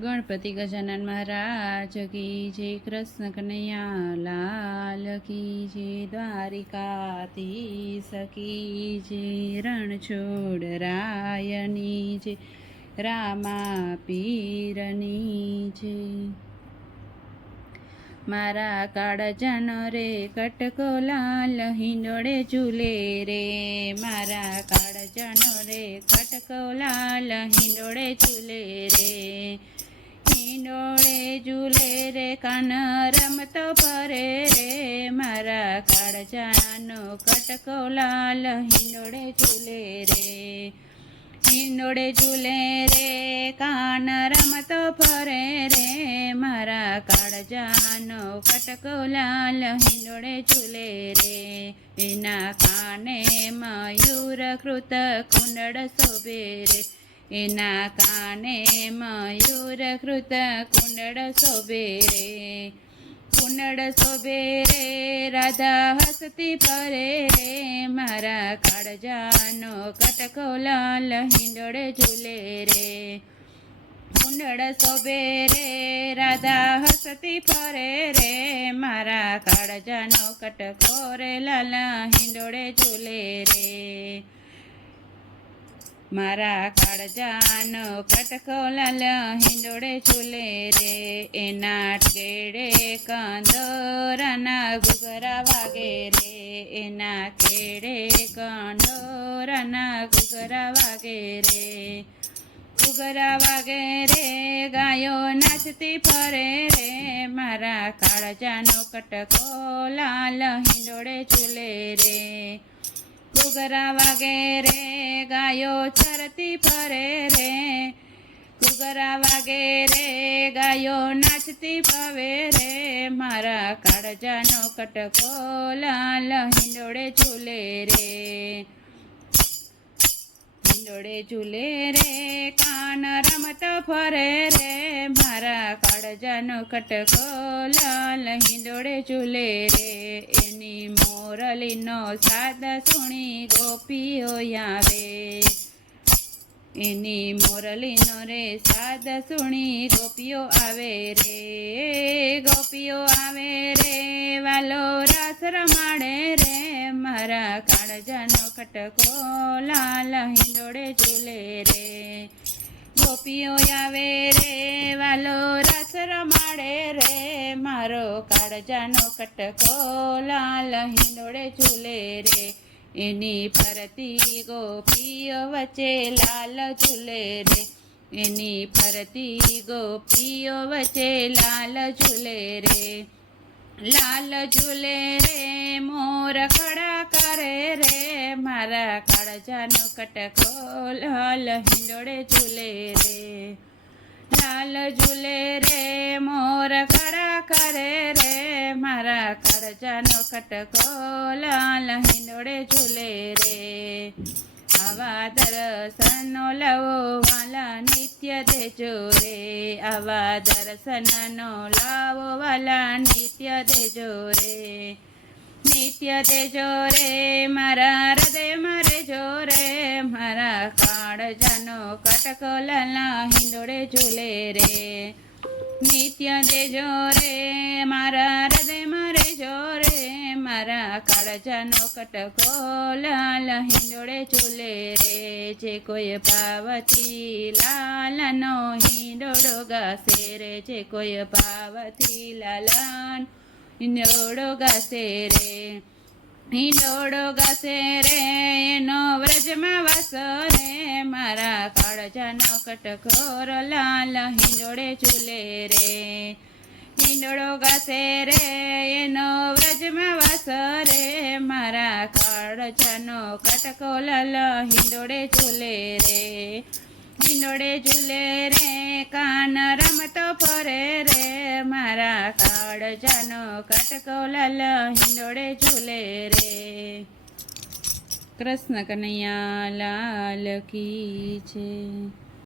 ગણપતિ ગજાનન મહારાજ કી જય કૃષ્ણ કનૈયા લાલ કી જય દ્વારિકાધીશ કી જય રણછોડ રાયની જય, રામા પીરની જય. મારા કાળજાનો રે કટકો લાલ, હિંડોળે ઝૂલે રે. મારા કાળજાનો રે કટકો લાલ, હિંડોળે ઝૂલે રે. હિંડોળે ઝૂલે રે, કાન રમતો ફરે રે. મારા કાળજાનો કટકો લાલ હિંડોળે ઝૂલે રે. હિંડોળે ઝૂલે રે, કાન રમતો ફરે રે. મારા કાળજાનો કટકો લાલ હિંડોળે ઝૂલે રે. એના કાને મયુર કૃત કુંડળ શોભે રે. એના કાને મયુર કૃત કુંડળ શોભે રે કુંડળ શોભે રે રાધા હસતી પરે રે. મારા કાળજાનો કટકો લાલ હિંડોળે ઝૂલે રે. કુંડળ શોભે રે રાધા હસતી ફરે રે. મારા કાળજાનો કટકો રે લાલ હિંડોળે ઝૂલે રે. મારા કાળજાનો કટકો લાલ હિંડોળે ઝૂલે રે એના કેડે કંદોરાના ઘુઘરા વાગે રે એના કેડે કંદોરાના ઘુઘરા વાગે રે. ઘુઘરા વાગે રે, ગાયો નાચતી ફરે રે, મારા કાળજાનો કટકો લાલ હિંડોળે ઝૂલે રે. ઘુઘરા વાગે રે, ગાયો ચરતી ફરે રે. ઘુઘરા વાગે રે, ગાયો નાચતી ફવે રે. મારા કાળજાનો કટકો લાલ હિંડોળે ઝૂલે રે. હિંડોળે ઝૂલે રે, કાન રમતો ફરે રે. મારા કાળજાનો કટકો લાલ હિંડોળે ઝૂલે રે. એની મોરલીનો સાદ સુણી ગોપીઓ આવે. એની મોરલીનો રે સાદ સુણી ગોપીઓ આવે રે. ગોપીઓ આવે રે, વાલો રાસ રમાડે રે. મારા કાળજાનો કટકો લાલ હિંડોળે ઝૂલે રે. ગોપીઓ આવે રે, વાલો રસ રમાડે રે. કાળજાનો કટકો, લાલ હિંડોળે ઝૂલે રે. એની ફરતી ગોપીઓ વચ્ચે લાલ ઝૂલે રે. એની ફરતી ગોપીઓ વચ્ચે લાલ ઝૂલે રે. લાલ ઝૂલે રે, મોર ખડા કરે રે. મારા કાળજાનો કટકો, લાલ હિંડોળે ઝૂલે રે. લાલ ઝૂલે રે, મોર ખડા કરે રે. મારા કાળજાનો કટકો લાલ હિંડોળે ઝૂલે રે. આવા દર્શનો લવો, વાલા નિત્ય દેજો રે. આવા દર્શનનો લાવો, વાલા નિત્ય દેજો રે. નિત્ય દેજો રે, મારા હૃદયમાં રેજો રે. મારા કાળજાનો કટકો લાલા હિંડોળે ઝૂલે રે. નિત્ય દેજો રે, મારા હૃદયમાં રેજો રે. મારા કાળજાનો કટકો લાલ હિંડોળે ઝૂલે રે. જે કોઈ પાવથી લાલનો હિંડોળો ગાશે રે. જે કોઈ પાવથી લાલન હિંડોળો ગાશે રે. હિંડોળો ગાશે રે. મારા કાળજાનો કટકોર લાલ, હિંડોળે ઝૂલે રે. હિંડોળો ગાશે રે, એનો વ્રજમાં વાસ રે. મારા કાળજાનો કટકો લાલ, હિંડોળે ઝૂલે રે. હિંડોળે ઝૂલે રે, કાન રમતો ફરે રે. મારા કાળજાનો કટકો લાલ, હિંડોળે ઝૂલે રે. કૃષ્ણ કનૈયા લાલ કી છે.